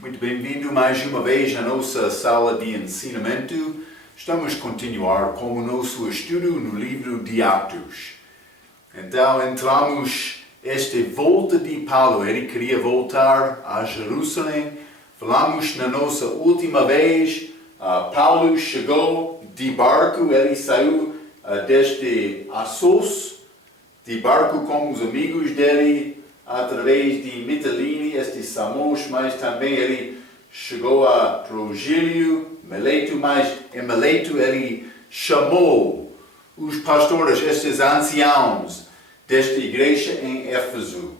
Muito bem-vindo mais uma vez à nossa sala de ensinamento. Estamos a continuar com o nosso estudo no livro de Atos. Então entramos esta volta de Paulo. Ele queria voltar a Jerusalém. Falamos na nossa última vez. Paulo chegou de barco. Ele saiu desde Assos de barco com os amigos dele, através de Mitilene, Samos, mas também ele chegou a Trogílio, Mileto, mas em Mileto ele chamou os pastores, estes anciãos desta igreja em Éfeso.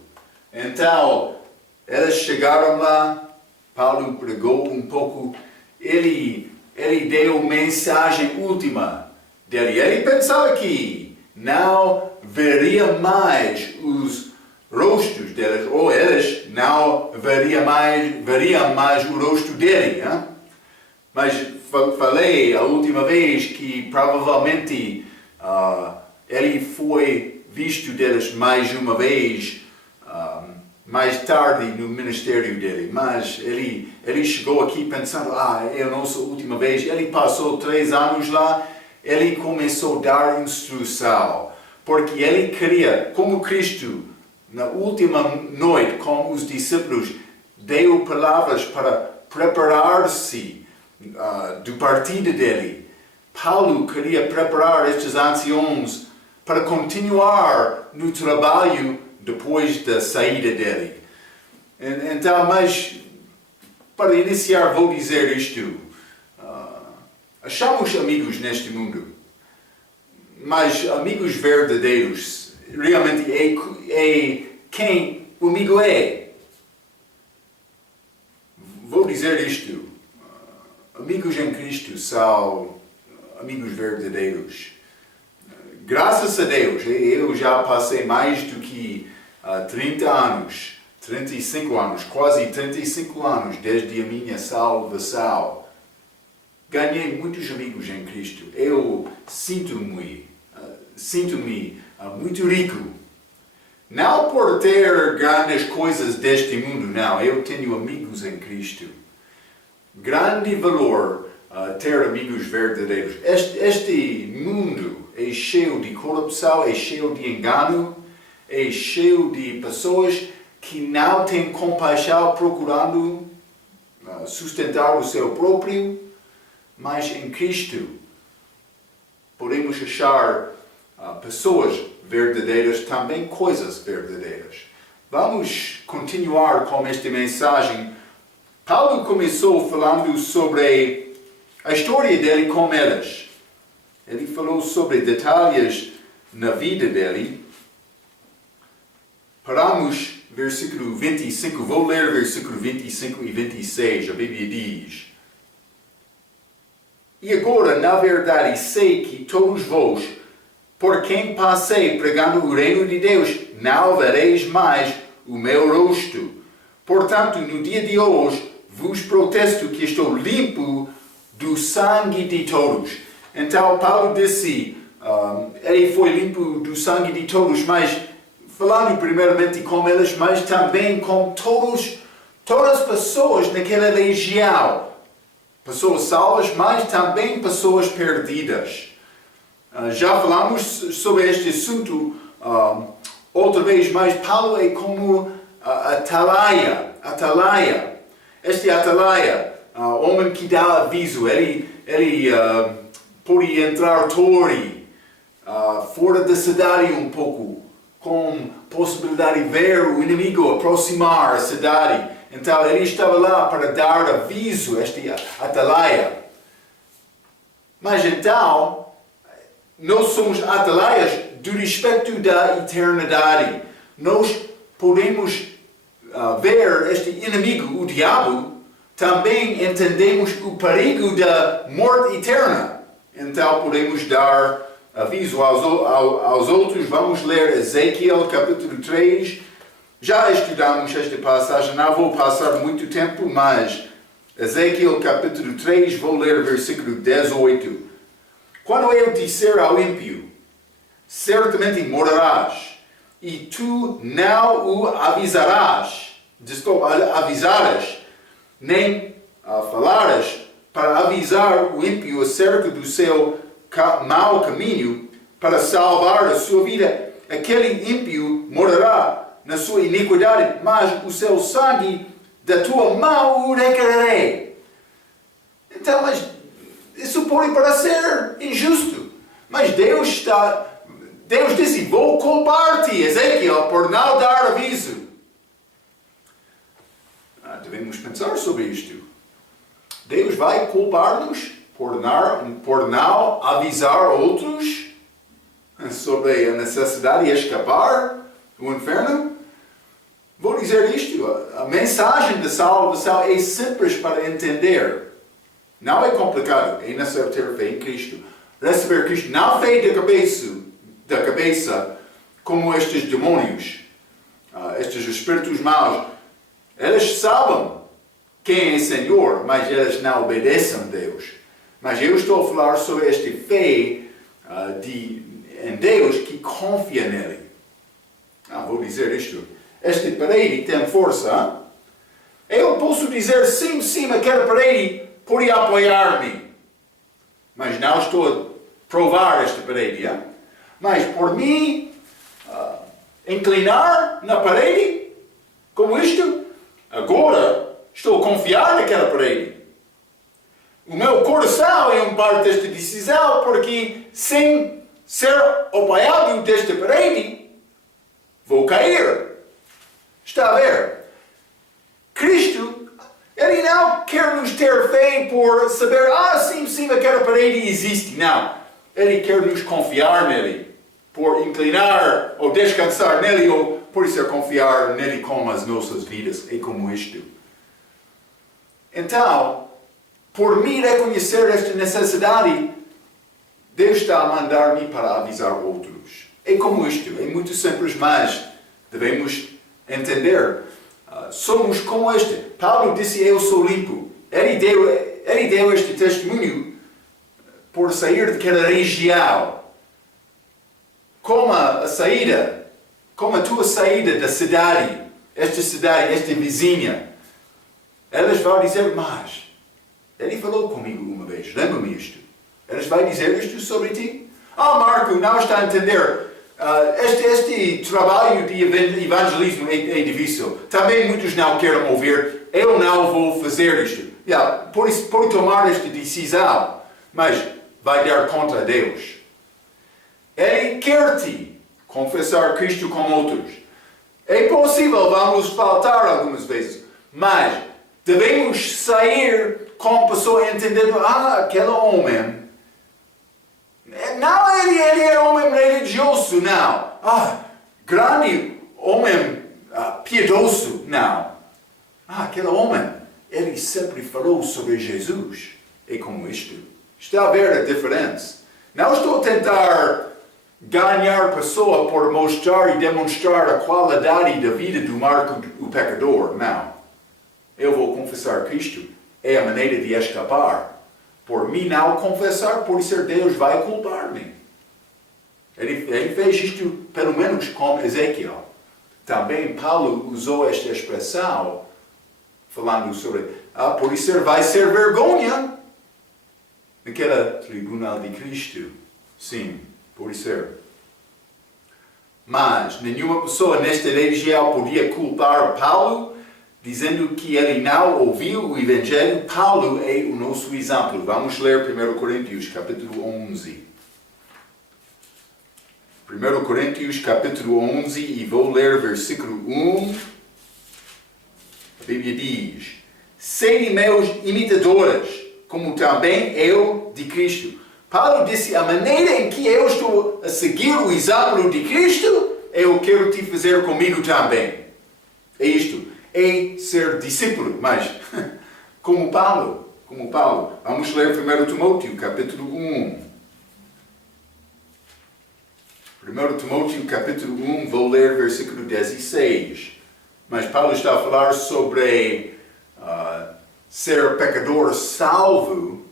Então, eles chegaram lá, Paulo pregou um pouco, ele deu a mensagem última dele. Ele pensava que não veria mais os rostos deles, ou eles não veriam mais o rosto dele. Hein? Mas falei a última vez que provavelmente ele foi visto deles mais uma vez mais tarde no ministério dele. Mas ele chegou aqui pensando, é a nossa última vez. Ele passou 3 anos lá, ele começou a dar instrução, porque ele queria, como Cristo, na última noite com os discípulos, deu palavras para preparar-se do partido dele. Paulo queria preparar estes anciãos para continuar no trabalho depois da saída dele. Então, mas para iniciar vou dizer isto. Achamos amigos neste mundo, mas amigos verdadeiros realmente é quem o amigo é. Vou dizer isto. Amigos em Cristo são amigos verdadeiros. Graças a Deus, eu já passei mais do que 30 anos, 35 anos, quase 35 anos desde a minha salvação. Ganhei muitos amigos em Cristo. Eu sinto-me muito rico. Não por ter grandes coisas deste mundo, não. Eu tenho amigos em Cristo. Grande valor ter amigos verdadeiros. Este mundo é cheio de corrupção, é cheio de engano, é cheio de pessoas que não têm compaixão procurando sustentar o seu próprio, mas em Cristo podemos achar pessoas verdadeiras, também coisas verdadeiras. Vamos continuar com esta mensagem. Paulo começou falando sobre a história dele com eles. Ele falou sobre detalhes na vida dele. Paramos versículo 25, vou ler versículo 25 e 26, a Bíblia diz: E agora, na verdade, sei que todos vós, por quem passei pregando o reino de Deus, não vereis mais o meu rosto. Portanto, no dia de hoje, vos protesto que estou limpo do sangue de todos. Então, Paulo disse, ele foi limpo do sangue de todos, mas falando primeiramente com eles, mas também com todas as pessoas naquela legião. Pessoas salvas, mas também pessoas perdidas. Já falamos sobre este assunto outra vez, mas Paulo é como atalaia. Este atalaia, homem que dá aviso, ele pode entrar torre, fora da cidade um pouco, com possibilidade de ver o inimigo aproximar a cidade. Então ele estava lá para dar aviso, este atalaia. Mas então, nós somos atalaias do respeito da eternidade. Nós podemos ver este inimigo, o diabo, também entendemos o perigo da morte eterna. Então podemos dar aviso aos outros. Vamos ler Ezequiel capítulo 3. Já estudamos esta passagem, não vou passar muito tempo, mas Ezequiel capítulo 3, vou ler versículo 18. Quando eu disser ao ímpio, certamente morarás, e tu não o avisarás, nem falaras para avisar o ímpio acerca do seu mau caminho, para salvar a sua vida. Aquele ímpio morará na sua iniquidade, mas o seu sangue da tua mão o requererei. Então, mas isso pode parecer injusto. Mas Deus disse, vou culpar-te, Ezequiel, por não dar aviso. Devemos pensar sobre isto. Deus vai culpar-nos por não avisar outros sobre a necessidade de escapar do inferno? Vou dizer isto, a mensagem da salvação é simples para entender. Não é complicado, é necessário ter fé em Cristo. Receber Cristo, não fé da cabeça, como estes demônios, estes espíritos maus. Eles sabem quem é Senhor, mas eles não obedecem a Deus. Mas eu estou a falar sobre esta fé em Deus que confia nele. Vou dizer isto. Esta parede tem força. Eu posso dizer sim, aquela parede pode apoiar-me. Mas não estou a provar esta parede. Mas por mim, inclinar na parede, como isto, agora estou a confiar naquela parede. O meu coração é parte desta decisão, porque sem ser apoiado desta parede, vou cair. Está a ver? Cristo, Ele não quer nos ter fé por saber, sim, aquela parede existe. Não. Ele quer nos confiar nele, por inclinar ou descansar nele, ou por isso confiar nele com as nossas vidas. É como isto. Então, por me reconhecer esta necessidade, Deus está a mandar-me para avisar outros. É como isto, é muito simples, mas devemos entender. Somos como este. Paulo disse, eu sou limpo. Ele deu este testemunho por sair daquela região. Como a tua saída da cidade, esta vizinha. Elas vão dizer, mas ele falou comigo uma vez, lembra-me isto. Eles vão dizer isto sobre ti. Marco, não está a entender. Este trabalho de evangelismo é difícil. Também muitos não querem ouvir. Eu não vou fazer isto. Por tomar esta decisão. Mas vai dar conta a Deus. Ele quer-te confessar Cristo com outros. É possível, vamos faltar algumas vezes. Mas devemos sair com a pessoa entendendo, aquele homem, não ele é homem religioso, não. Grande homem piedoso, não. Aquele homem, ele sempre falou sobre Jesus. É como isto. Está a ver a diferença. Não estou a tentar ganhar a pessoa por mostrar e demonstrar a qualidade da vida do Marco, o pecador, não. Eu vou confessar Cristo. É a maneira de escapar. Por mim não confessar, por ser Deus vai culpar-me. Ele fez isto, pelo menos, com Ezequiel. Também Paulo usou esta expressão, falando sobre, por isso vai ser vergonha naquela tribunal de Cristo. Sim, por isso. Mas nenhuma pessoa nesta religião podia culpar Paulo, dizendo que ele não ouviu o Evangelho. Paulo é o nosso exemplo. Vamos ler 1 Coríntios, capítulo 11. 1 Coríntios, capítulo 11, e vou ler versículo 1. A Bíblia diz, sede meus imitadores, como também eu de Cristo. Paulo disse, a maneira em que eu estou a seguir o exemplo de Cristo, eu quero te fazer comigo também. É isto. É ser discípulo, mas como Paulo. Vamos ler 1 Timóteo, capítulo 1. 1 Timóteo, capítulo 1, vou ler versículo 16. Mas Paulo está a falar sobre ser pecador salvo.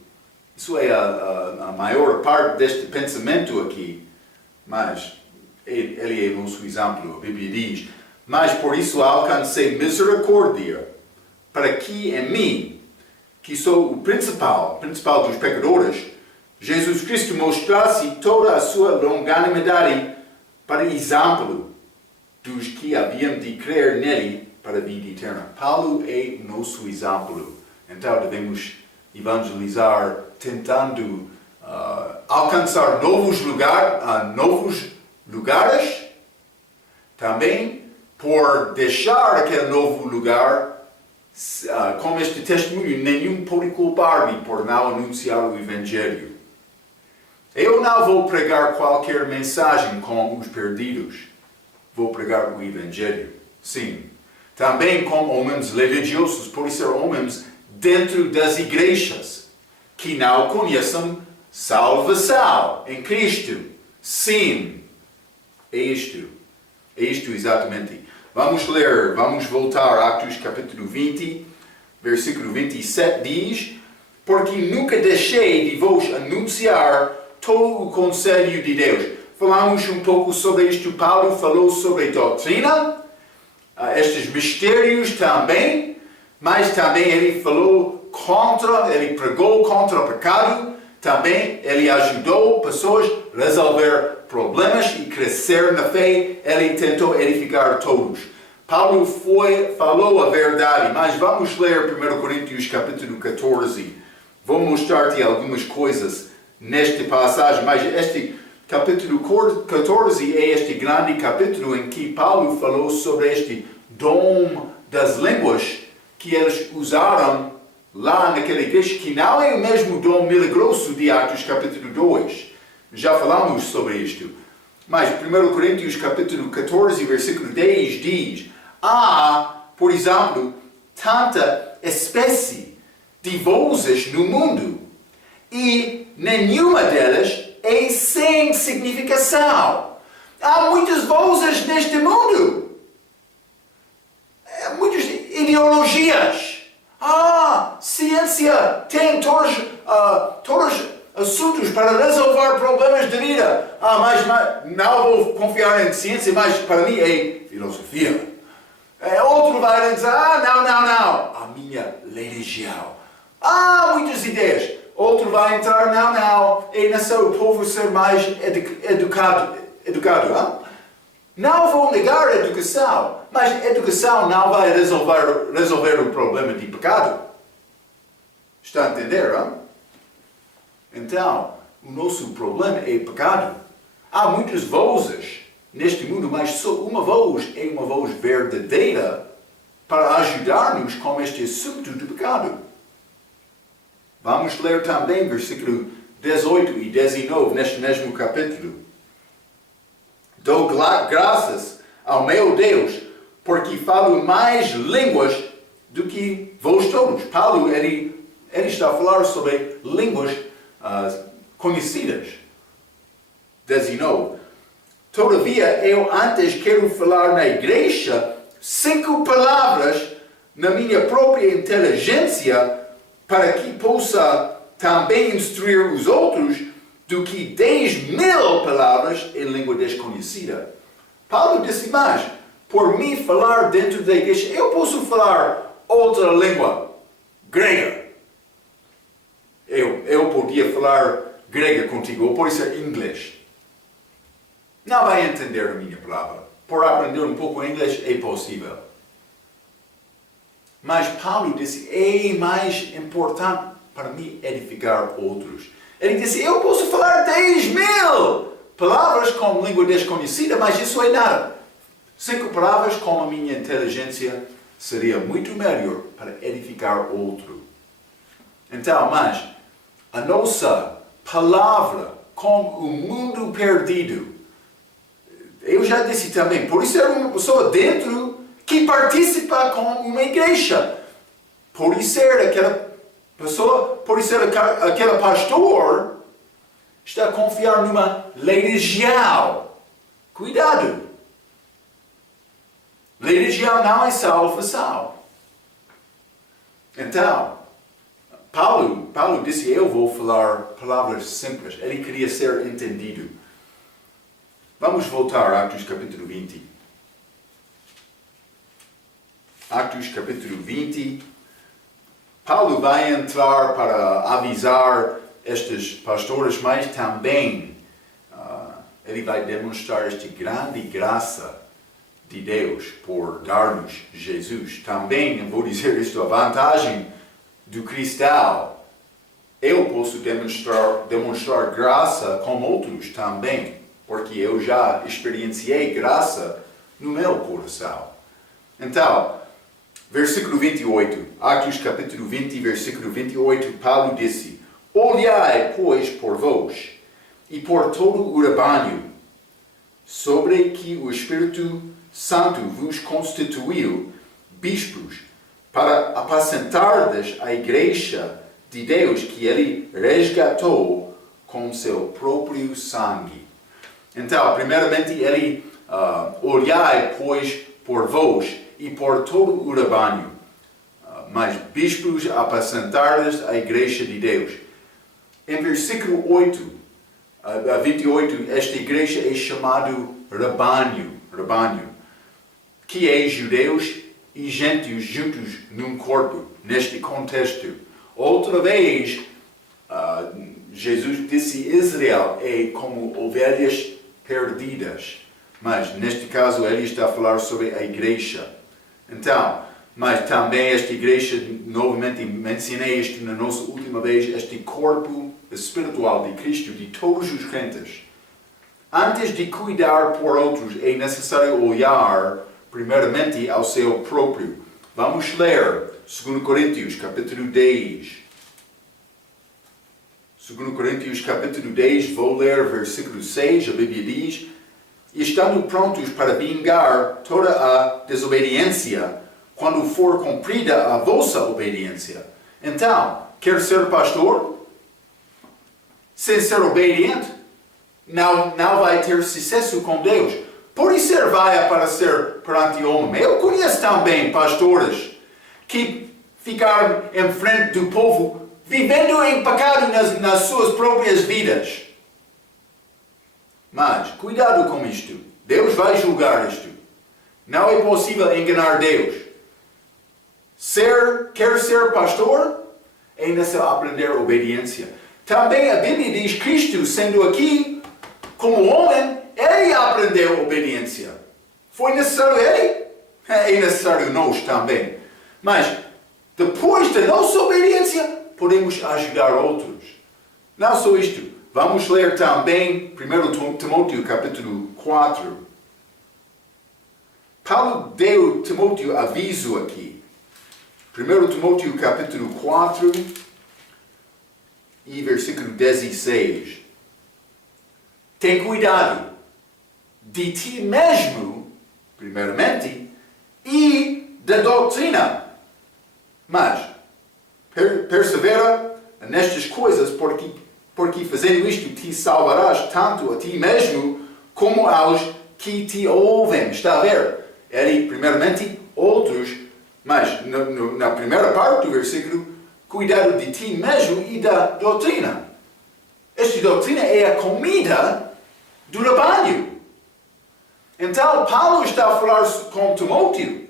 Isso é a maior parte deste pensamento aqui. Mas ele é o nosso exemplo. A Bíblia diz, mas por isso alcancei misericórdia, para que em mim, que sou o principal dos pecadores, Jesus Cristo mostrasse toda a sua longanimidade para exemplo dos que haviam de crer nele para a vida eterna. Paulo é nosso exemplo. Então devemos evangelizar tentando alcançar novos lugares, também por deixar aquele novo lugar, com este testemunho, nenhum pode culpar-me por não anunciar o Evangelho. Eu não vou pregar qualquer mensagem com os perdidos. Vou pregar o Evangelho. Sim. Também com homens religiosos, por ser homens dentro das igrejas, que não conhecem salvação em Cristo. Sim. É isto exatamente. Vamos voltar a Atos capítulo 20, versículo 27 diz: porque nunca deixei de vos anunciar todo o conselho de Deus. Falamos um pouco sobre isto. Paulo falou sobre a doutrina, estes mistérios também, mas também ele pregou contra o pecado, também ele ajudou pessoas a resolver problemas e crescer na fé. Ele tentou edificar todos. Paulo falou a verdade, mas vamos ler 1 Coríntios capítulo 14. Vou mostrar-te algumas coisas nesta passagem, mas este capítulo 14 é este grande capítulo em que Paulo falou sobre este dom das línguas que eles usaram lá naquela igreja, que não é o mesmo dom milagroso de Atos capítulo 2. Já falamos sobre isto. Mas 1 Coríntios capítulo 14, versículo 10 diz: há, por exemplo, tanta espécie de vozes no mundo, e nenhuma delas é sem significação. Há muitas vozes neste mundo. Muitas ideologias. Ciência tem todos assuntos para resolver problemas de vida. Mas não vou confiar em ciência, mas para mim é filosofia. Outro vai dizer: não, a minha religião. Muitas ideias. Outro vai entrar: não, é necessário o povo ser mais educado. Não vou negar a educação, mas a educação não vai resolver o problema de pecado. Está a entender? Então, o nosso problema é pecado. Há muitas vozes neste mundo, mas só uma voz é uma voz verdadeira para ajudar-nos com este assunto do pecado. Vamos ler também versículo 18 e 19 neste mesmo capítulo. Dou graças ao meu Deus, porque falo mais línguas do que vós todos. Paulo, ele está a falar sobre línguas conhecidas. 19. Todavia, eu antes quero falar na igreja 5 palavras na minha própria inteligência, para que possa também instruir os outros, do que 10.000 palavras em língua desconhecida. Paulo disse mais: por mim falar dentro da igreja, eu posso falar outra língua, grega. Eu podia falar grega contigo, ou pode ser inglês. Não vai entender a minha palavra. Por aprender um pouco inglês é possível. Mas Paulo disse: é mais importante para mim edificar outros. Ele disse: eu posso falar 10.000 palavras com língua desconhecida, mas isso é nada. 5 palavras com a minha inteligência seria muito melhor para edificar outro. Então, mas a nossa palavra com o mundo perdido, eu já disse também, por isso é uma pessoa dentro que participa com uma igreja. Por isso é aquela pessoa, por isso aquele pastor está a confiar numa religião. Cuidado! Religião não é salvação. Então, Paulo disse: eu vou falar palavras simples. Ele queria ser entendido. Vamos voltar a Atos capítulo 20. Atos capítulo 20, Paulo vai entrar para avisar estes pastores, mas também ele vai demonstrar esta grande graça de Deus por dar-nos Jesus. Também, eu vou dizer isto, a vantagem do cristão, eu posso demonstrar graça com outros também, porque eu já experienciei graça no meu coração. Então, versículo 28, Atos capítulo 20, versículo 28, Paulo disse: Olhai, pois, por vós e por todo o rebanho, sobre que o Espírito Santo vos constituiu bispos, para apacentardes a igreja de Deus que ele resgatou com seu próprio sangue. Então, primeiramente, ele olhai, pois, por vós e por todo o rebanho, mas bispos apacentardes a igreja de Deus. Em versículo 8, a 28, esta igreja é chamada rebanho, que é judeus e gentios juntos num corpo, neste contexto. Outra vez, Jesus disse que Israel é como ovelhas perdidas, mas neste caso ele está a falar sobre a igreja. Então, mas também esta igreja, novamente mencionei isto na nossa última vez, este corpo espiritual de Cristo, de todos os crentes. Antes de cuidar por outros, é necessário olhar primeiramente ao seu próprio. Vamos ler 2 Coríntios, capítulo 10. 2 Coríntios, capítulo 10, vou ler versículo 6, a Bíblia diz: estando prontos para vingar toda a desobediência, quando for cumprida a vossa obediência. Então, quer ser pastor? Sem ser obediente? Não vai ter sucesso com Deus. Por isso vai aparecer perante o homem. Eu conheço também pastores que ficaram em frente do povo, vivendo em pecado nas suas próprias vidas. Mas, cuidado com isto. Deus vai julgar isto. Não é possível enganar Deus. Quer ser pastor? É necessário aprender obediência. Também a Bíblia diz Cristo, sendo aqui como homem, ele aprendeu obediência. Foi necessário ele? É necessário nós também. Mas, depois da nossa obediência, podemos ajudar outros. Não só isto. Vamos ler também 1 Timóteo capítulo 4. Paulo deu Timóteo aviso aqui. 1 Timóteo capítulo 4 e versículo 16. Tem cuidado de ti mesmo, primeiramente, e da doutrina. Mas persevera nestas coisas, porque fazendo isto te salvarás tanto a ti mesmo como aos que te ouvem. Está a ver? Ele, primeiramente, outros, mas na primeira parte do versículo, cuidado de ti mesmo e da doutrina. Esta doutrina é a comida do rebanho. Então, Paulo está a falar com Timóteo.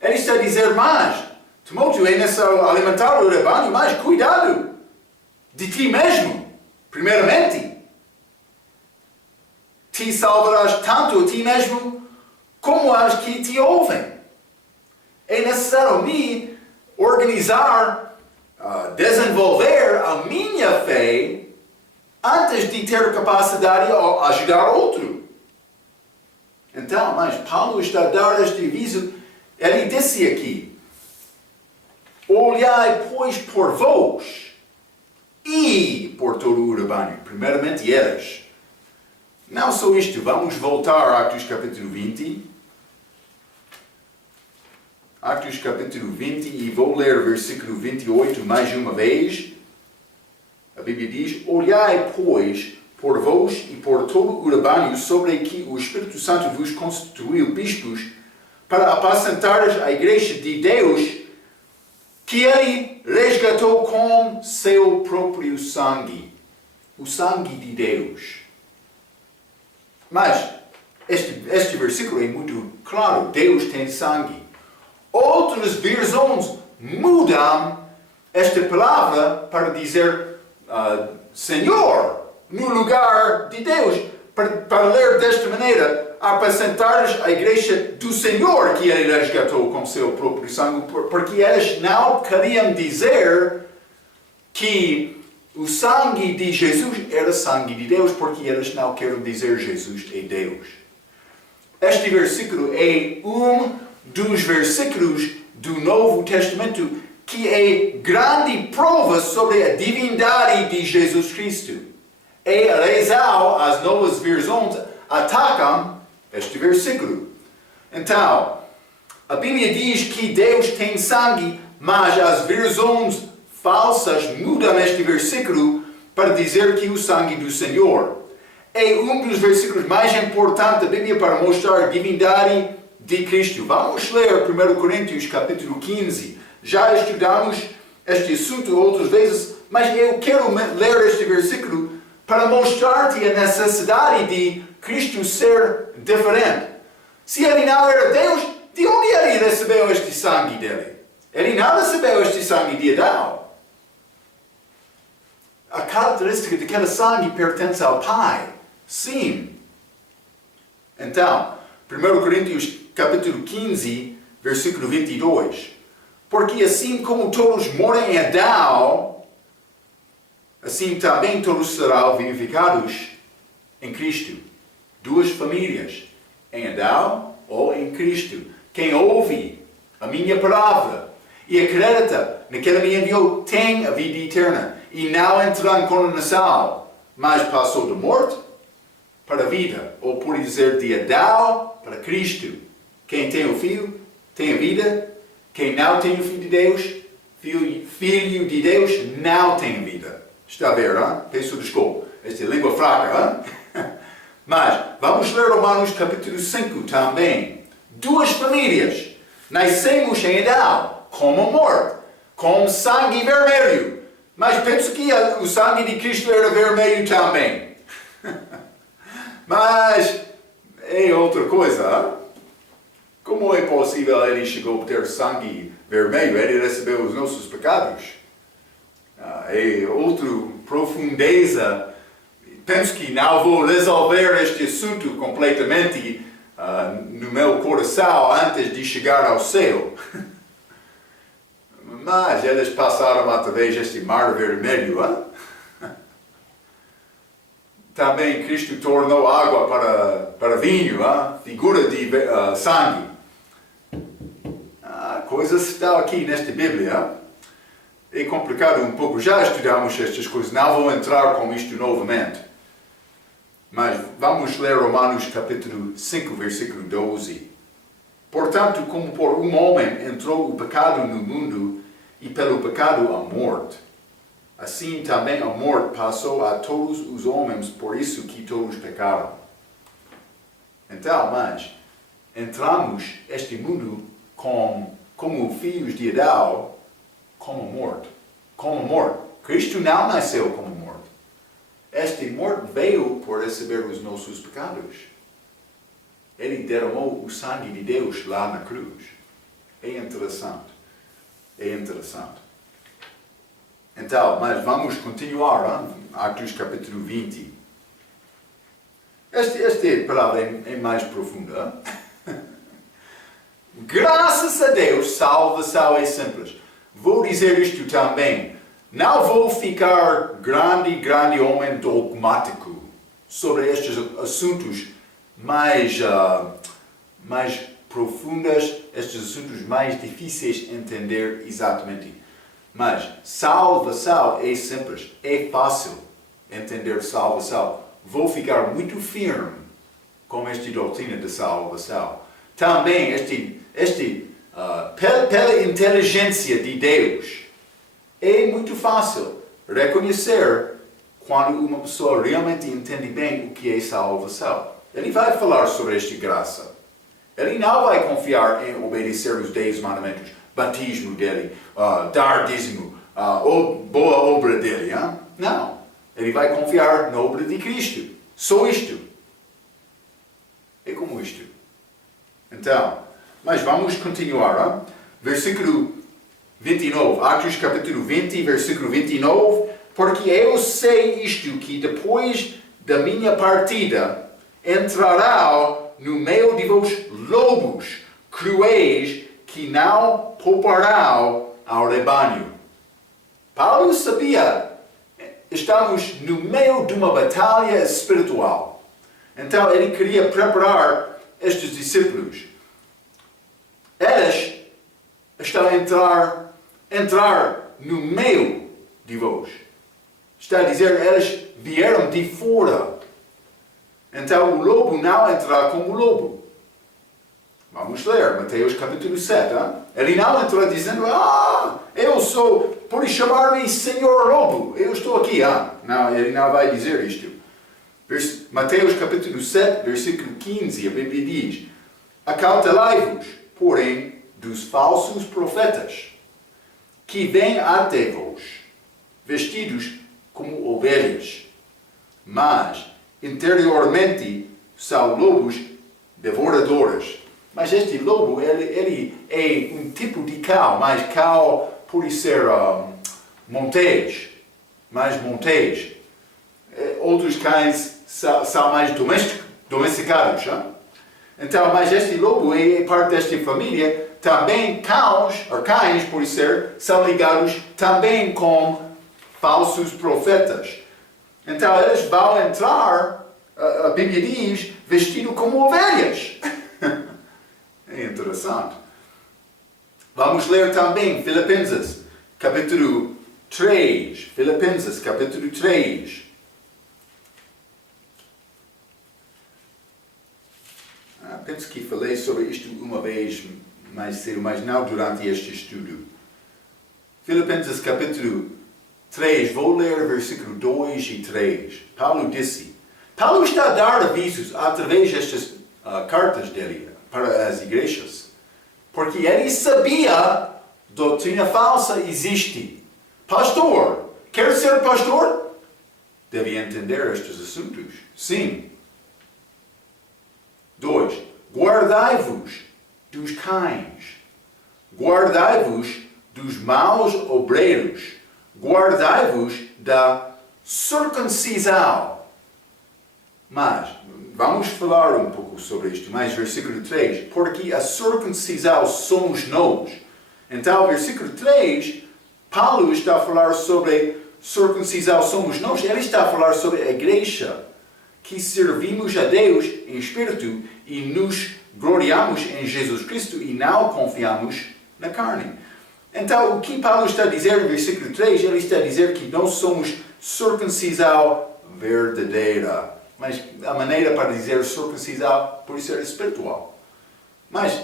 Ele está a dizer, mas, Timóteo, é necessário alimentar o rebanho, mas cuidado de ti mesmo, primeiramente. Te salvarás tanto a ti mesmo como aos que te ouvem. É necessário me organizar, desenvolver a minha fé antes de ter capacidade de ajudar outro. Então, mas Paulo está a dar este aviso. Ele disse aqui: olhai, pois, por vós e por todo o rebanho. Primeiramente eles. Não só isto, vamos voltar a Atos capítulo 20. Atos capítulo 20, e vou ler versículo 28 mais uma vez. A Bíblia diz: olhai, pois, por vós e por todo o rebanho sobre que o Espírito Santo vos constituiu bispos, para apacentar a igreja de Deus, que ele resgatou com seu próprio sangue. O sangue de Deus. Mas este versículo é muito claro. Deus tem sangue. Outras versões mudam esta palavra para dizer Senhor, no lugar de Deus, para ler desta maneira, apresentares a igreja do Senhor que ele resgatou com seu próprio sangue, porque eles não queriam dizer que o sangue de Jesus era sangue de Deus, porque eles não querem dizer Jesus é Deus. Este versículo é um dos versículos do Novo Testamento que é grande prova sobre a divindade de Jesus Cristo. E a razão as novas versões atacam este versículo. Então, a Bíblia diz que Deus tem sangue, mas as versões falsas mudam este versículo para dizer que o sangue do Senhor é um dos versículos mais importantes da Bíblia para mostrar a divindade de Cristo. Vamos ler 1 Coríntios capítulo 15. Já estudamos este assunto outras vezes, mas eu quero ler este versículo para mostrar-te a necessidade de Cristo ser diferente. Se ele não era Deus, de onde ele recebeu este sangue dele? Ele não recebeu este sangue de Adão. A característica daquele sangue pertence ao Pai. Sim. Então, 1 Coríntios capítulo 15, versículo 22. Porque assim como todos moram em Adão, assim também todos serão vivificados em Cristo. Duas famílias, em Adão ou em Cristo. Quem ouve a minha palavra e acredita naquele que me enviou tem a vida eterna e não entrará em condenação, mas passou da morte para a vida, ou por dizer de Adão para Cristo. Quem tem o Filho tem a vida. Quem não tem o Filho de Deus, filho de Deus, não tem vida. Está a ver, hein? Peço desculpa. Esta é língua fraca, hein? Mas, vamos ler Romanos capítulo 5 também. Duas famílias. Nascemos em Adão, como morte, com sangue vermelho. Mas penso que o sangue de Cristo era vermelho também. Mas, é outra coisa, hein? Como é possível ele chegou a ter sangue vermelho? Ele recebeu os nossos pecados. É outra profundeza. Penso que não vou resolver este assunto completamente no meu coração antes de chegar ao céu. Mas eles passaram através deste mar vermelho. Hein? Também Cristo tornou água para vinho, hein? Figura de sangue. Coisas estão aqui nesta Bíblia. É complicado um pouco. Já estudamos estas coisas. Não vou entrar com isto novamente. Mas vamos ler Romanos capítulo 5, versículo 12. Portanto, como por um homem entrou o pecado no mundo, e pelo pecado a morte, assim também a morte passou a todos os homens, por isso que todos pecaram. Então, mas, entramos neste mundo como filhos de Adão, como morte. Como morte. Cristo não nasceu como morte. Esta morte veio por receber os nossos pecados. Ele derramou o sangue de Deus lá na cruz. É interessante. É interessante. Então, mas vamos continuar, hein? Atos capítulo 20. Esta palavra é mais profunda. Graças a Deus, salvação é simples. Vou dizer isto também. Não vou ficar grande homem dogmático sobre estes assuntos mais profundos, estes assuntos mais difíceis de entender exatamente. Mas salvação é simples, é fácil entender salvação. Vou ficar muito firme com esta doutrina de salvação. Também pela inteligência de Deus, é muito fácil reconhecer quando uma pessoa realmente entende bem o que é salvação. Ele vai falar sobre esta graça. Ele não vai confiar em obedecer os 10 mandamentos, batismo dele, dar dízimo, boa obra dele. Hein? Não. Ele vai confiar na obra de Cristo. Só isto. É como isto. Então, mas vamos continuar. Hein? Versículo 29, Atos capítulo 20, versículo 29, porque eu sei isto, que depois da minha partida entrará no meio de vós lobos cruéis que não pouparão ao rebanho. Paulo sabia, estamos no meio de uma batalha espiritual. Então ele queria preparar estes discípulos. Eles estão a entrar no meio de vós. Está a dizer, eles vieram de fora. Então o lobo não entrará como lobo. Vamos ler, Mateus capítulo 7. Hein? Ele não entrou dizendo, eu sou, por chamar-me Senhor Lobo, eu estou aqui. Não, ele não vai dizer isto. Mateus capítulo 7, versículo 15, a Bíblia diz, acautelai-vos, porém, dos falsos profetas, que vêm até vós, vestidos como ovelhas, mas interiormente são lobos devoradores. Mas este lobo, ele é um tipo de cão, mas cão pode ser montês, mais montês. Outros cães são mais domesticados. Hein? Então, mas este lobo é parte desta família. Também cães, por ser, são ligados também com falsos profetas. Então, eles vão entrar, a Bíblia diz, vestidos como ovelhas. É interessante. Vamos ler também Filipenses, capítulo 3. Filipenses, capítulo 3. Penso que falei sobre isto uma vez mais cedo, mas não durante este estudo. Filipenses capítulo 3, vou ler versículo 2 e 3. Paulo está a dar avisos através destas cartas dele para as igrejas. Porque ele sabia doutrina falsa existe. Pastor, quer ser pastor? Deve entender estes assuntos. Sim. 2. Guardai-vos dos cães. Guardai-vos dos maus obreiros. Guardai-vos da circuncisão. Mas, vamos falar um pouco sobre isto, mais versículo 3. Porque a circuncisão somos nós. Então, versículo 3, Paulo está a falar sobre circuncisão somos nós. Ele está a falar sobre a igreja, que servimos a Deus em espírito e nos gloriamos em Jesus Cristo e não confiamos na carne. Então, o que Paulo está a dizer no versículo 3, ele está a dizer que nós somos circuncisão verdadeira. Mas a maneira para dizer circuncisão pode ser espiritual. Mas,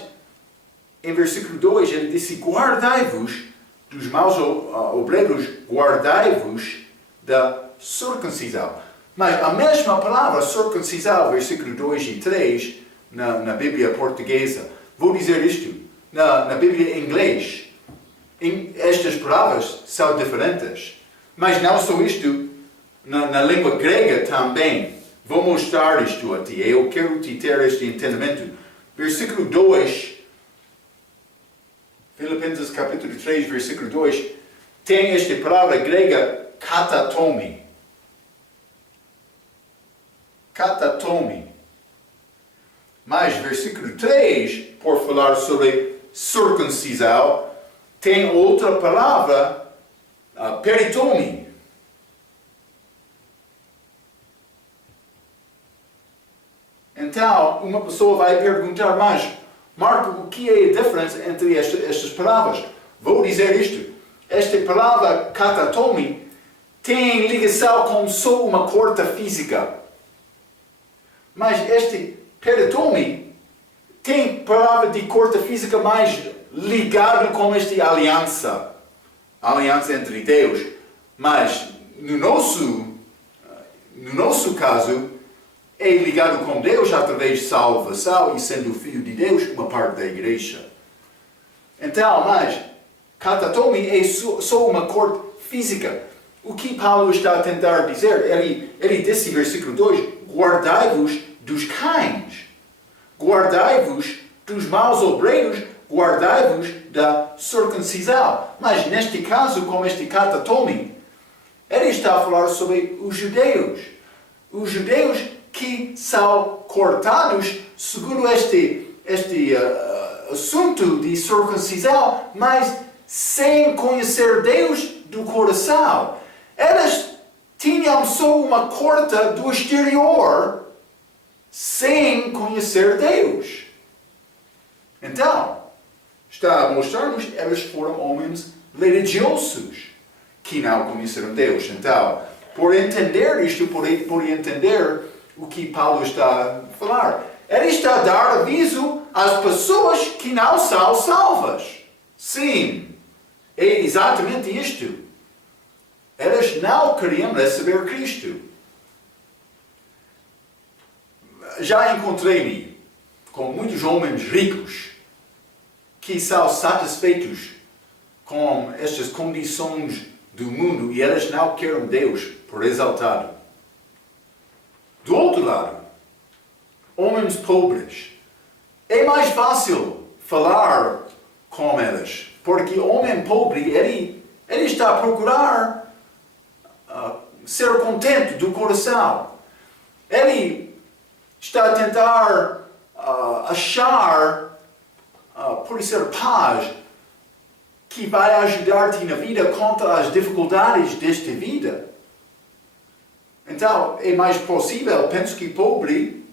em versículo 2, ele disse, guardai-vos dos maus obreiros, guardai-vos da circuncisão. Mas a mesma palavra, circuncisão, versículo 2 e 3, na Bíblia portuguesa, vou dizer isto, na Bíblia em inglês, estas palavras são diferentes. Mas não só isto, na língua grega também. Vou mostrar isto a ti, eu quero te ter este entendimento. Versículo 2, Filipenses capítulo 3, versículo 2, tem esta palavra grega, katatomi. Katatomi. Mas versículo 3, por falar sobre circuncisão, tem outra palavra, peritomi. Então, uma pessoa vai perguntar, mas, Marco, o que é a diferença entre estas palavras? Vou dizer isto. Esta palavra, katatomi, tem ligação com só uma corta física. Mas este peritomi tem palavra de corta física mais ligado com esta aliança. Aliança entre Deus. Mas, no nosso caso, é ligado com Deus através de salvação e sendo filho de Deus, uma parte da igreja. Então, mas, katatomi é só uma cor física. O que Paulo está a tentar dizer? Ele disse em versículo 2, guardai-vos dos cães, guardai-vos dos maus obreiros, guardai-vos da circuncisão. Mas neste caso, como este carta tome, ele está a falar sobre os judeus. Os judeus que são cortados segundo este assunto de circuncisão, mas sem conhecer Deus do coração. Eles tinham só uma corta do exterior, sem conhecer Deus. Então, está a mostrar-nos que eles foram homens religiosos, que não conheceram Deus. Então, por entender isto, por entender o que Paulo está a falar, ele está a dar aviso às pessoas que não são salvas. Sim, é exatamente isto. Eles não queriam receber Cristo. Já encontrei-me com muitos homens ricos que são satisfeitos com estas condições do mundo e eles não querem Deus por resultado. Do outro lado, homens pobres. É mais fácil falar com eles, porque o homem pobre, ele está a procurar ser contente do coração. Ele está a tentar achar, por ser paz, que vai ajudar-te na vida contra as dificuldades desta vida. Então, é mais possível, penso que pobre,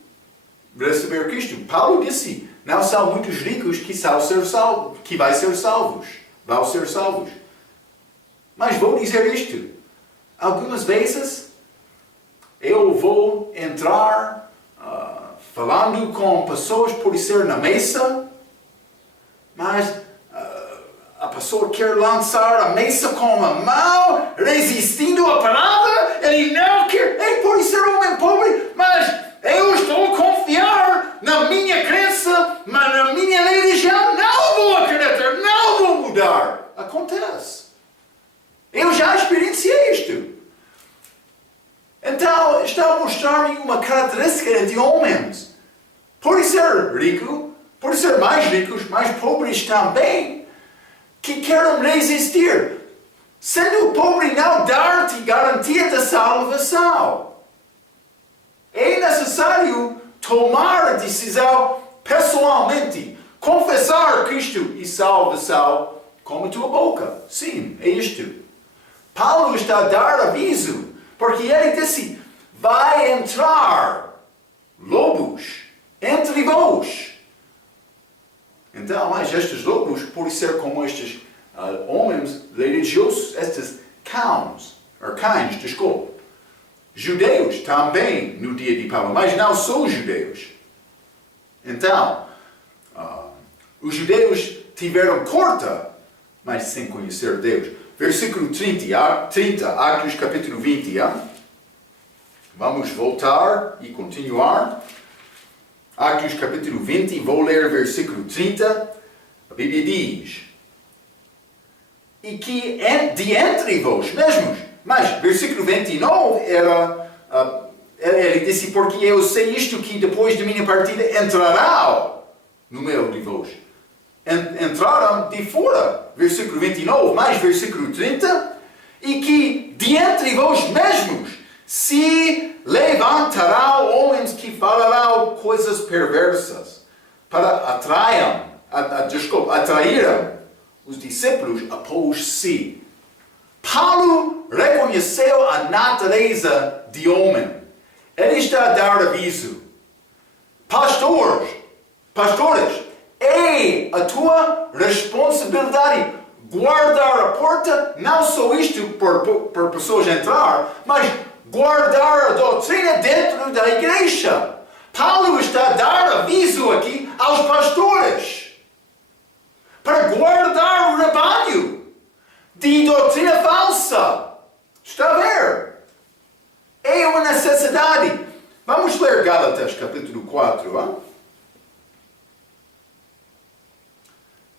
receber Cristo. Paulo disse, não são muitos ricos que vão ser salvos. Mas vou dizer isto. Algumas vezes, eu vou entrar falando com pessoas por ser na mesa, mas a pessoa quer lançar a mesa com a mão, resistindo à palavra, ele não quer, por ser homem pobre, mas eu estou a confiar na minha crença, mas na minha religião, não vou acreditar, não vou mudar. Acontece. Eu já experienciei isto. Então, está a mostrar-me uma característica de homens. Por ser rico, por ser mais ricos, mais pobres também, que querem resistir. Sendo pobre, não dar-te garantia da salvação. É necessário tomar a decisão pessoalmente, confessar Cristo e salvação com a tua boca. Sim, é isto. Paulo está a dar aviso, porque ele disse, vai entrar lobos entre vós. Então, mas estes lobos podem ser como estes homens religiosos, estes cães, desculpe. Judeus também no dia de Paulo, mas não só judeus. Então, os judeus tiveram corta, mas sem conhecer Deus. Versículo 30, Atos capítulo 20. Vamos voltar e continuar. Atos capítulo 20, vou ler versículo 30. A Bíblia diz, e que de entre vós mesmos, mas versículo 29 ele disse, porque eu sei isto, que depois da minha partida entrarão no meio de vós. Entraram de fora, versículo 29, mais versículo 30, e que de entre vós mesmos se levantarão homens que falarão coisas perversas, para atraírem os discípulos após si. Paulo reconheceu a natureza de homem. Ele está a dar aviso. Pastores, é a tua responsabilidade guardar a porta, não só isto por pessoas entrar, mas guardar a doutrina dentro da igreja. Paulo está a dar aviso aqui aos pastores para guardar o rebanho de doutrina falsa. Está a ver? É uma necessidade. Vamos ler Gálatas capítulo 4.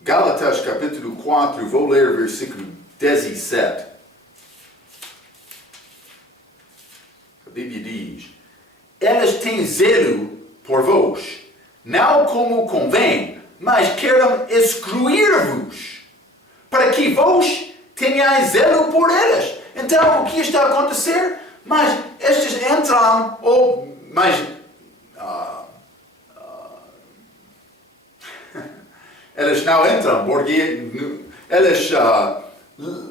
Gálatas capítulo 4, vou ler versículo 17. A Bíblia diz, eles têm zelo por vós, não como convém, mas quero excluir-vos, para que vós tenhais zelo por elas. Então, o que está a acontecer? Mas estes entram, elas não entram, porque elas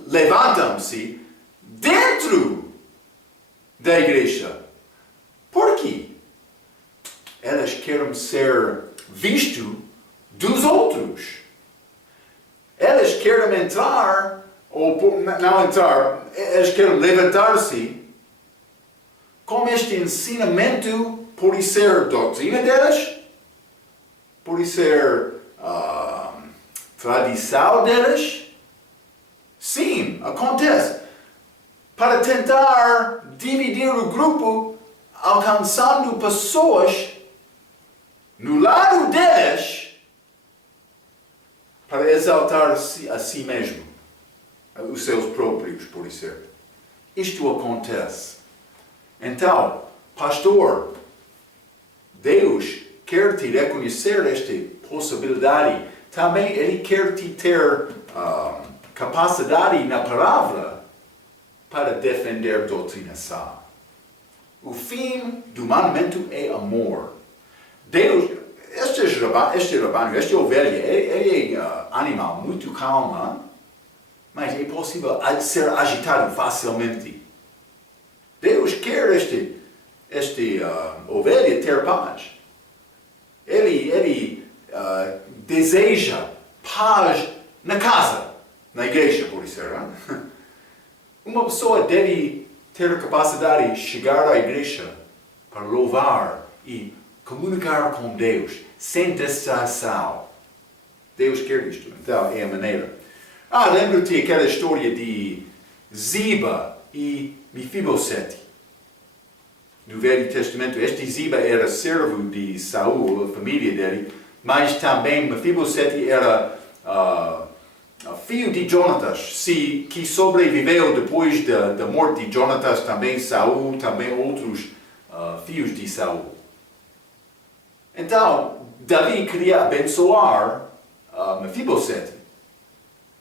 levantam-se dentro da igreja. Por quê? Elas querem ser vistas dos outros. Elas querem entrar, ou não entrar, elas querem levantar-se com este ensinamento, pode ser doutrina delas, pode ser tradição delas. Sim, acontece. Para tentar dividir o grupo, alcançando pessoas no lado delas, para exaltar a si mesmo, os seus próprios, por ser. Isto acontece. Então, pastor, Deus quer te reconhecer esta possibilidade. Também Ele quer te ter capacidade na palavra para defender a doutrinação. O fim do mandamento é amor. Deus, este rebanho, esta ovelha, ele é animal muito calmo, mas é possível ser agitado facilmente. Deus quer esta ovelha ter paz. Ele deseja paz na casa, na igreja, por isso. Uma pessoa deve ter a capacidade de chegar à igreja para louvar e comunicar com Deus sem distração. Deus quer isto. Então, é a maneira. Lembro-te aquela história de Ziba e Mefibosete. No Velho Testamento, este Ziba era servo de Saul, a família dele, mas também Mefibosete era filho de Jonatas, que sobreviveu depois da morte de Jonatas, também Saul, também outros filhos de Saul. Então, Davi queria abençoar Mefibosete.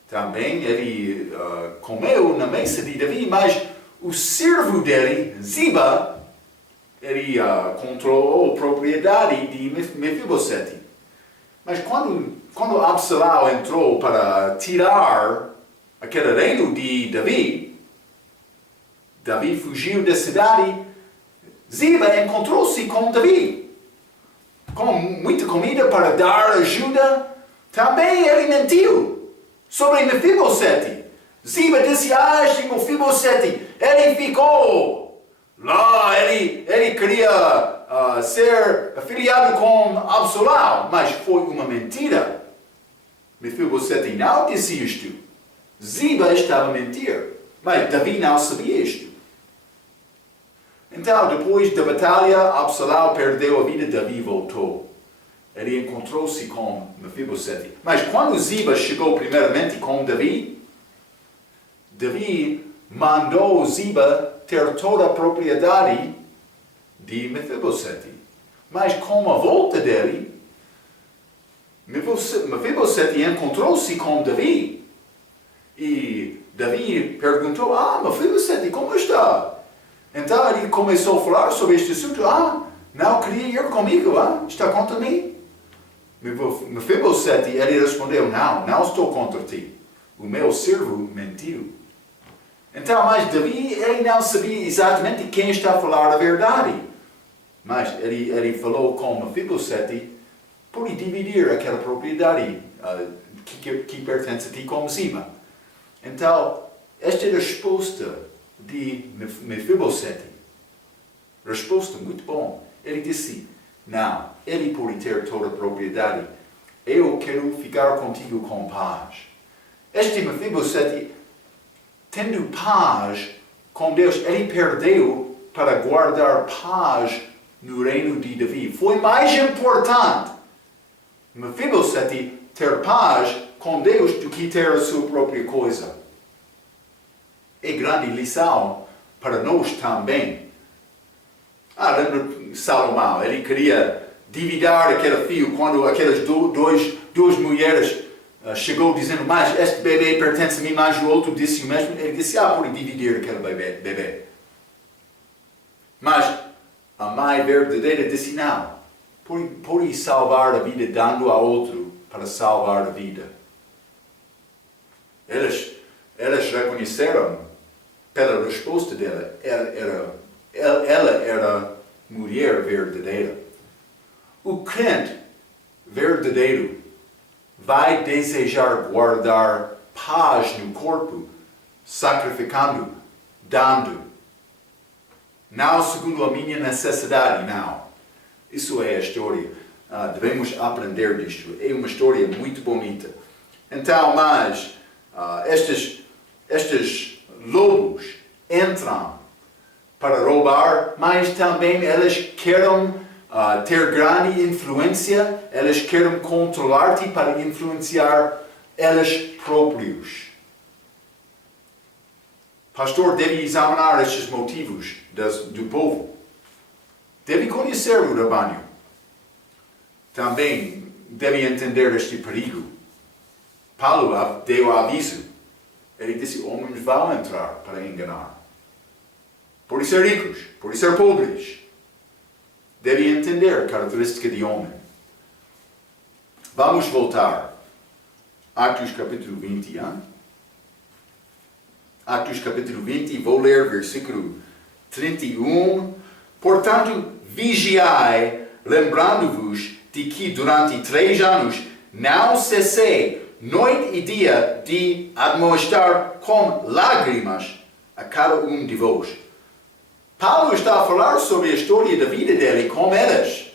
Também ele comeu na mesa de Davi, mas o servo dele, Ziba, ele controlou a propriedade de Mefibosete. Mas quando Absalão entrou para tirar aquele reino de Davi, Davi fugiu da cidade, Ziba encontrou-se com Davi, com muita comida para dar ajuda. Também ele mentiu sobre Mefibosete. Ziba disse, este Mefibosete, ele ficou lá, ele queria ser afiliado com Absalão, mas foi uma mentira. Mefibosete não disse isto. Ziba estava a mentir, mas Davi não sabia isto. Então, depois da batalha, Absalão perdeu a vida, Davi voltou. Ele encontrou-se com Mefibosete. Mas quando Ziba chegou primeiramente com Davi, Davi mandou Ziba ter toda a propriedade de Mefibosete. Mas com a volta dele, Mefibosete encontrou-se com Davi. E Davi perguntou, Mefibosete, como está? Então ele começou a falar sobre este assunto. Não queria ir comigo, está contra mim? Mefibosete, ele respondeu, não estou contra ti. O meu servo mentiu. Então, mas Davi, ele não sabia exatamente quem está a falar a verdade. Mas ele falou com Mefibosete por dividir aquela propriedade que pertence a ti como Ziba. Então, esta é a resposta de Mefibosete. Resposta muito bom. Ele disse, não, ele pode ter toda a propriedade. Eu quero ficar contigo com paz. Este Mefibosete, tendo paz com Deus, ele perdeu para guardar paz no reino de Davi. Foi mais importante Mefibosete ter paz com Deus do que ter a sua própria coisa. É grande lição para nós também. Lembra Salomão, ele queria dividir aquele fio quando aqueles dois duas mulheres chegou dizendo, mas este bebê pertence a mim, mas o outro disse o mesmo. Ele disse, pode dividir aquele bebê. Mas a mãe verdadeira disse, não, pode salvar a vida dando a outro para salvar a vida. Elas reconheceram pela resposta dela, ela era mulher verdadeira. O crente verdadeiro vai desejar guardar paz no corpo, sacrificando, dando. Não segundo a minha necessidade, não. Isso é a história. Devemos aprender disto. É uma história muito bonita. Então, mas estes lobos entram para roubar, mas também eles querem ter grande influência, eles querem controlar-te para influenciar eles próprios. Pastor deve examinar estes motivos do povo. Deve conhecer o rebanho. Também deve entender este perigo. Paulo deu aviso. Ele disse, homens vão entrar para enganar. Por ser ricos, por ser pobres. Deve entender a característica de homem. Vamos voltar. Atos capítulo 20. Atos capítulo 20, vou ler versículo 31. Portanto, vigiai, lembrando-vos de que durante 3 anos não cessei, noite e dia, de admoestar com lágrimas a cada um de vós. Paulo está a falar sobre a história da vida dele com eles.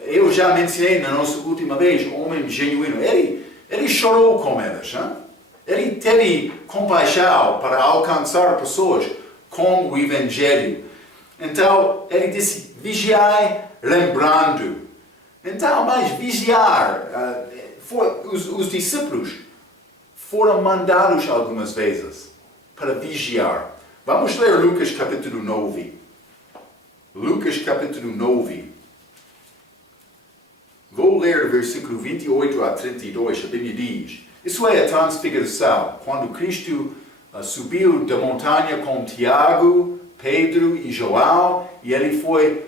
Eu já mencionei na nossa última vez, homem genuíno. Ele chorou com eles. Ele teve compaixão para alcançar pessoas com o Evangelho. Então, ele disse, vigiai lembrando. Então, mas vigiar, os discípulos foram mandados algumas vezes para vigiar. Vamos ler Lucas capítulo 9. Lucas capítulo 9. Vou ler versículo 28 a 32, a Bíblia diz. Isso é a transfiguração, quando Cristo subiu da montanha com Tiago, Pedro e João, e ele foi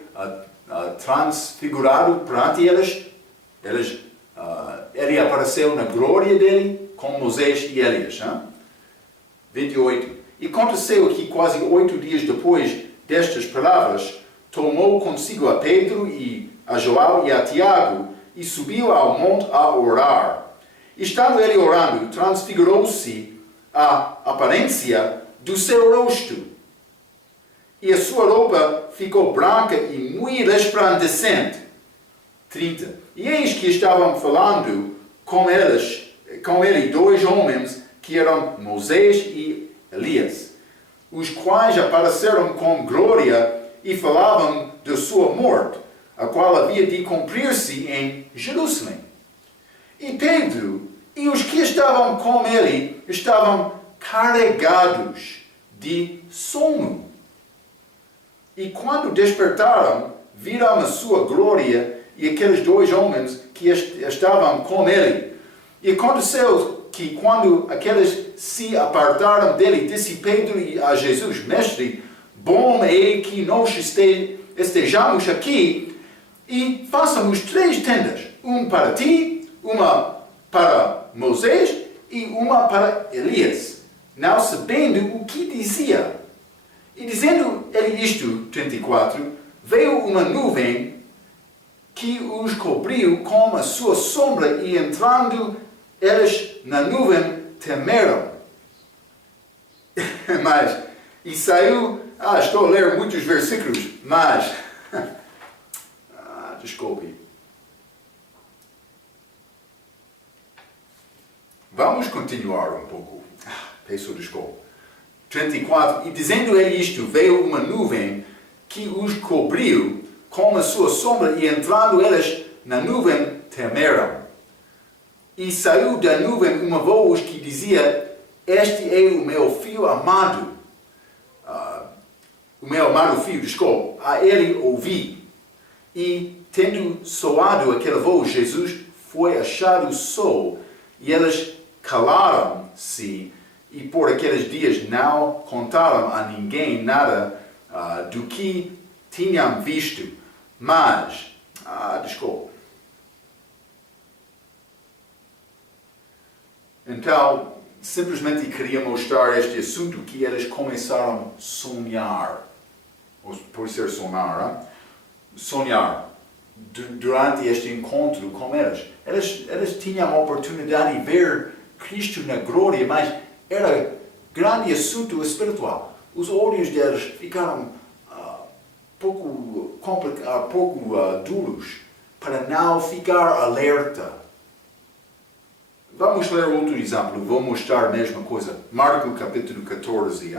transfigurado perante eles. Ele apareceu na glória dele com Moisés e Elias. 28. E aconteceu que quase 8 dias depois destas palavras, tomou consigo a Pedro e a João e a Tiago e subiu ao monte a orar. Estando ele orando, transfigurou-se a aparência do seu rosto. E a sua roupa ficou branca e muito resplandecente. 30. E eis que estavam falando com ele 2 homens que eram Moisés e Elias, os quais apareceram com glória e falavam de sua morte, a qual havia de cumprir-se em Jerusalém. E Pedro e os que estavam com ele estavam carregados de sono. E quando despertaram, viram a sua glória e aqueles 2 homens que estavam com ele. E aconteceu que quando aqueles se apartaram dele, disse Pedro a Jesus, Mestre, bom é que nós estejamos aqui e façamos 3 tendas, uma para ti, uma para Moisés e uma para Elias, não sabendo o que dizia. E dizendo ele isto, 34, veio uma nuvem que os cobriu com a sua sombra e entrando eles na nuvem temeram. E saiu, estou a ler muitos versículos, mas, desculpe. Vamos continuar um pouco. Peço desculpa. 34. E dizendo ele isto, veio uma nuvem que os cobriu com a sua sombra e entrando eles na nuvem temeram. E saiu da nuvem uma voz que dizia, este é o meu filho amado. O meu amado filho, desculpa, a ele ouvi. E tendo soado aquela voz, Jesus foi achado só, e eles calaram-se, e por aqueles dias não contaram a ninguém nada do que tinham visto. Mas, desculpa. Então, simplesmente queria mostrar este assunto que eles começaram a sonhar. Pode ser sonar, sonhar. Durante este encontro com eles. Eles tinham a oportunidade de ver Cristo na glória, mas era grande assunto espiritual. Os olhos deles ficaram pouco duros para não ficar alerta. Vamos ler outro exemplo. Vou mostrar a mesma coisa. Marcos capítulo 14.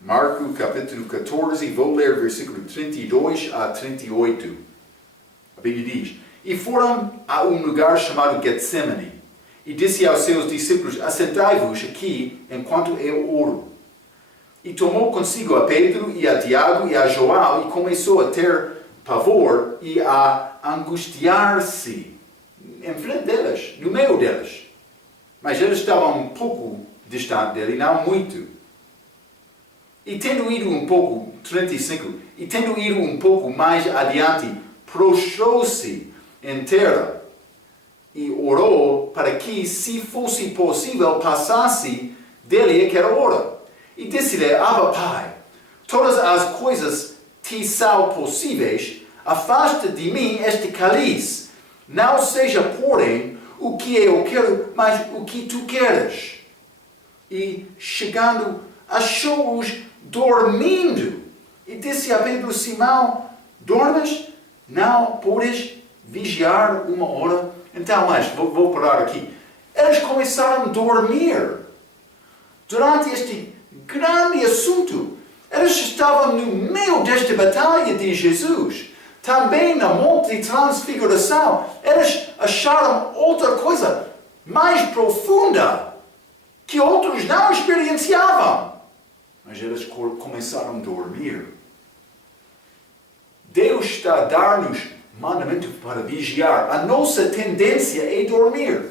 Marcos capítulo 14, vou ler versículo 32 a 38. A Bíblia diz: E foram a um lugar chamado Getsemane, e disse aos seus discípulos: Assentai-vos aqui enquanto eu oro. E tomou consigo a Pedro e a Tiago e a João, e começou a ter pavor e a angustiar-se em frente deles, no meio deles. Mas eles estavam um pouco distante dele, não muito. E tendo ido um pouco, 35, e tendo ido um pouco mais adiante, prostrou-se em terra e orou para que, se fosse possível, passasse dele aquela hora. E disse-lhe: Abba, Pai, todas as coisas te são possíveis, afasta de mim este cálice. Não seja, porém, o que eu quero, mas o que tu queres. E, chegando, achou-os dormindo. E disse a Pedro: Simão, dormes? Não podes vigiar uma hora? Então, mas vou parar aqui. Eles começaram a dormir. Durante este grande assunto, eles estavam no meio desta batalha de Jesus. Também na Monte de Transfiguração, eles acharam outra coisa mais profunda que outros não experienciavam. Mas eles começaram a dormir. Deus está a dar-nos mandamento para vigiar. A nossa tendência é dormir.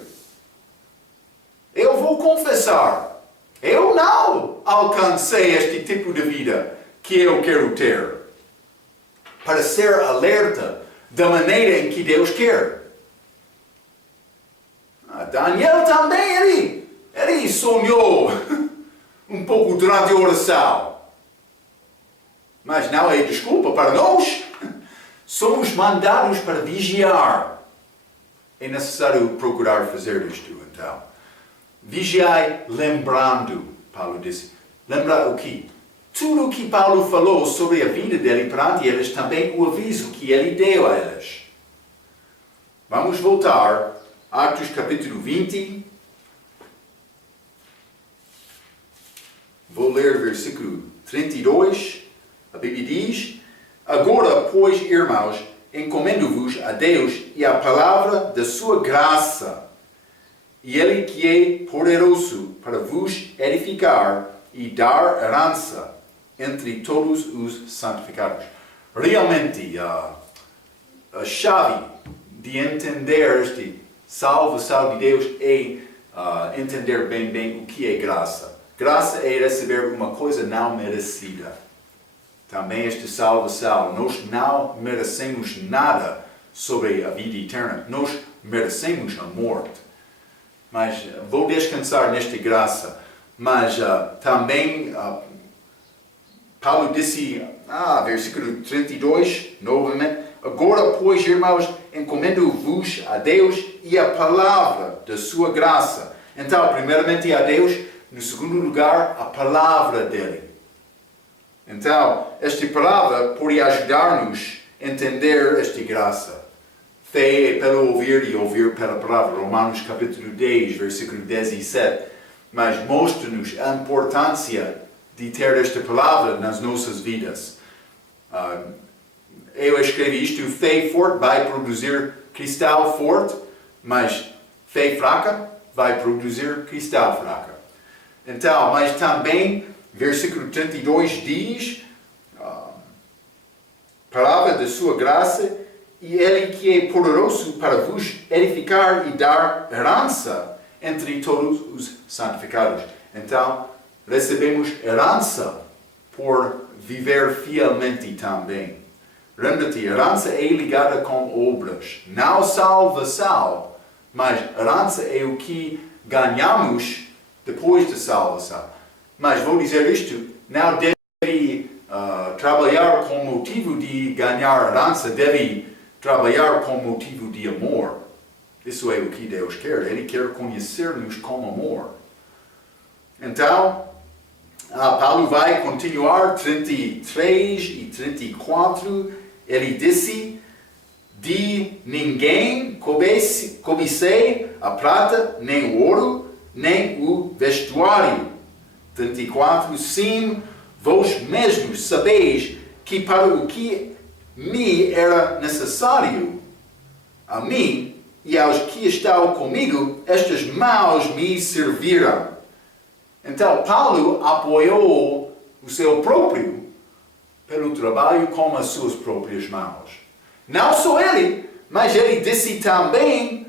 Eu vou confessar, eu não alcancei este tipo de vida que eu quero ter. Para ser alerta da maneira em que Deus quer. Daniel também, ele sonhou um pouco durante a oração. Mas não é desculpa para nós. Somos mandados para vigiar. É necessário procurar fazer isto, então. Vigiai lembrando, Paulo disse. Lembrar o quê? Tudo o que Paulo falou sobre a vida dele perante eles, também o aviso que ele deu a eles. Vamos voltar, Atos capítulo 20. Vou ler versículo 32. A Bíblia diz: Agora, pois, irmãos, encomendo-vos a Deus e à palavra da sua graça, e Ele que é poderoso para vos edificar e dar herança entre todos os santificados. Realmente, a chave de entender este salvação de Deus é entender bem o que é graça. Graça é receber uma coisa não merecida. Também esta salvação, nós não merecemos nada sobre a vida eterna. Nós merecemos a morte. Mas vou descansar nesta graça. Mas também Paulo disse, versículo 32, novamente: Agora, pois, irmãos, encomendo-vos a Deus e a palavra da sua graça. Então, primeiramente a Deus, no segundo lugar, a palavra dele. Então, esta palavra pode ajudar-nos a entender esta graça. Fé é pelo ouvir e ouvir pela palavra. Romanos capítulo 10, versículo 17. Mas mostra-nos a importância de ter esta palavra nas nossas vidas. Eu escrevi isto: fé forte vai produzir cristal forte, mas fé fraca vai produzir cristal fraca. Então, mas também, versículo 32 diz, palavra da sua graça e Ele que é poderoso para vos edificar e dar herança entre todos os santificados. Então, recebemos herança por viver fielmente também. Lembra-te, herança é ligada com obras. Não salvação, mas herança é o que ganhamos depois da salvação. Mas vou dizer isto, não deve trabalhar com motivo de ganhar herança, deve trabalhar com motivo de amor. Isso é o que Deus quer. Ele quer conhecer-nos com amor. Então, Paulo vai continuar 33 e 34. Ele disse: de ninguém cobicei a prata, nem o ouro, nem o vestuário. 34. Sim, vós mesmos sabeis que para o que me era necessário, a mim e aos que estão comigo, estas mãos me serviram. Então, Paulo apoiou o seu próprio pelo trabalho com as suas próprias mãos. Não só ele, mas ele disse também,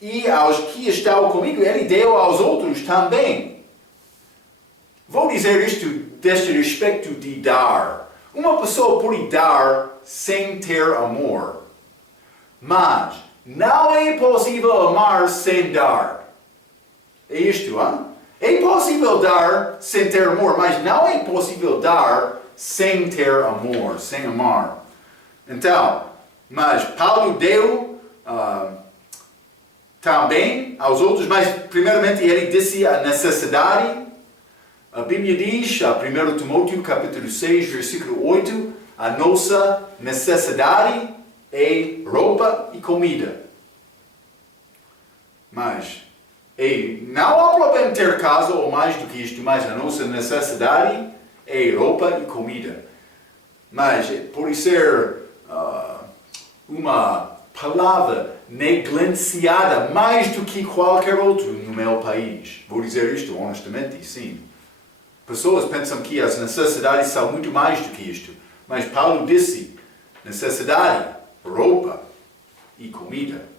e aos que estão comigo, ele deu aos outros também. Vou dizer isto deste respeito de dar. Uma pessoa pode dar sem ter amor. Mas não é possível amar sem dar. É isto, hein? É possível dar sem ter amor, mas não é possível dar sem ter amor, sem amar. Então, mas Paulo deu também aos outros, mas primeiramente ele disse a necessidade. A Bíblia diz, 1 Timóteo capítulo 6, versículo 8, a nossa necessidade é roupa e comida. Mas não há problema ter casa ou mais do que isto, mas a nossa necessidade é roupa e comida. Mas pode ser uma palavra negligenciada mais do que qualquer outro no meu país. Vou dizer isto honestamente, sim. Pessoas pensam que as necessidades são muito mais do que isto. Mas Paulo disse, necessidade, roupa e comida.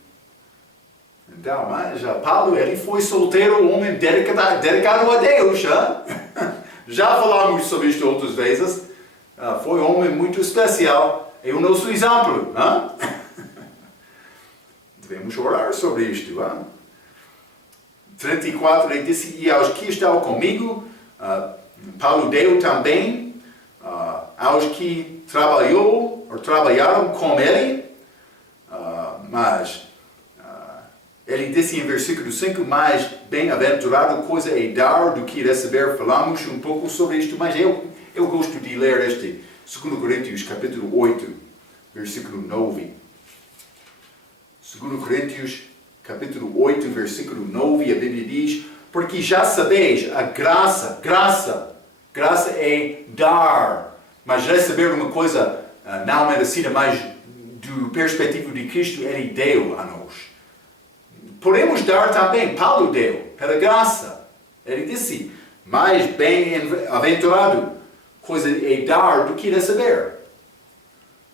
Então, mas Paulo, ele foi solteiro, homem dedicado a Deus. Já falamos sobre isto outras vezes. Foi um homem muito especial. É o nosso exemplo. Devemos orar sobre isto. 34, ele disse, e aos que estão comigo, Paulo deu também aos que trabalharam com ele, mas ele disse em versículo 5, mais bem-aventurado coisa é dar do que receber. Falamos um pouco sobre isto, mas eu gosto de ler este 2 Coríntios capítulo 8, versículo 9. 2 Coríntios capítulo 8, versículo 9, a Bíblia diz, porque já sabeis a graça é dar, mas receber uma coisa não merecida, mas do perspectiva de Cristo, Ele deu a nós. Podemos dar também, Paulo deu, pela graça. Ele disse, mais bem-aventurado coisa é dar do que receber.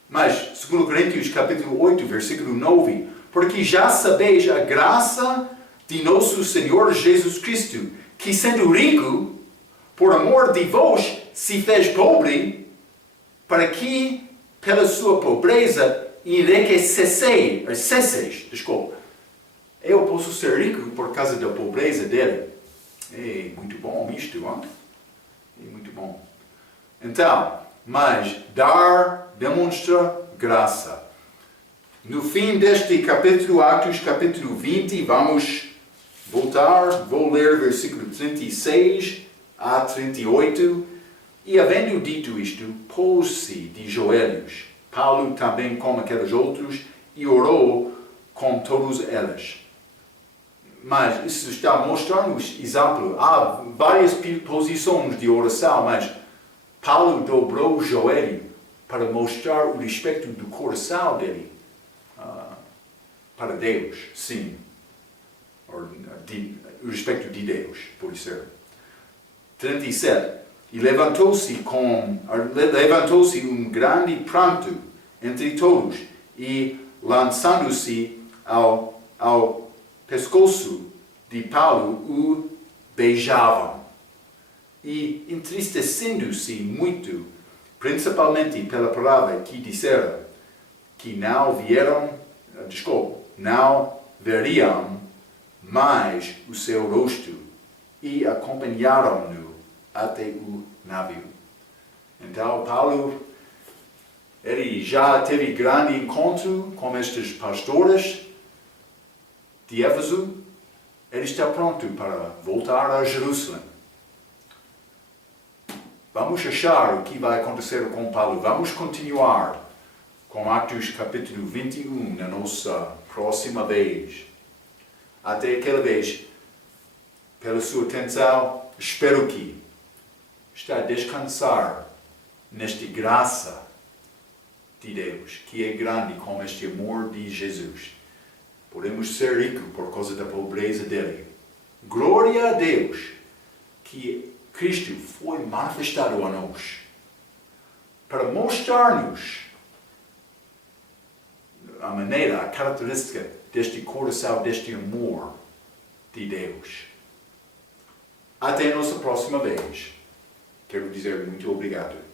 Mas, 2 Coríntios capítulo 8, versículo 9, porque já sabeis a graça de nosso Senhor Jesus Cristo, que sendo rico, por amor de vós, se fez pobre, para que, pela sua pobreza, enriquecesseis. Desculpa. Eu posso ser rico por causa da pobreza dele. É muito bom isto, hein? É muito bom. Então, mas dar demonstra graça. No fim deste capítulo, Atos capítulo 20, vamos voltar, vou ler versículo 36 a 38. E havendo dito isto, pôs-se de joelhos, Paulo também como aqueles outros, e orou com todos eles. Mas isso está a mostrar-nos exemplo. Há várias posições de oração, mas Paulo dobrou o joelho para mostrar o respeito do coração dele para Deus, sim. O respeito de Deus, pode ser. 37. E levantou-se um grande pranto entre todos, e lançando-se ao pescoço de Paulo, o beijavam. E entristecendo-se muito, principalmente pela palavra que disseram, que não veriam mais o seu rosto, e acompanharam-no até o navio. Então, Paulo, ele já teve grande encontro com estes pastores de Éfeso. Ele está pronto para voltar a Jerusalém. Vamos achar o que vai acontecer com Paulo. Vamos continuar com Atos capítulo 21 na nossa próxima vez. Até aquela vez, pela sua atenção, espero que está a descansar nesta graça de Deus, que é grande como este amor de Jesus. Podemos ser ricos por causa da pobreza dele. Glória a Deus que Cristo foi manifestado a nós para mostrar-nos a maneira, a característica deste coração, deste amor de Deus. Até a nossa próxima vez. Quero dizer muito obrigado.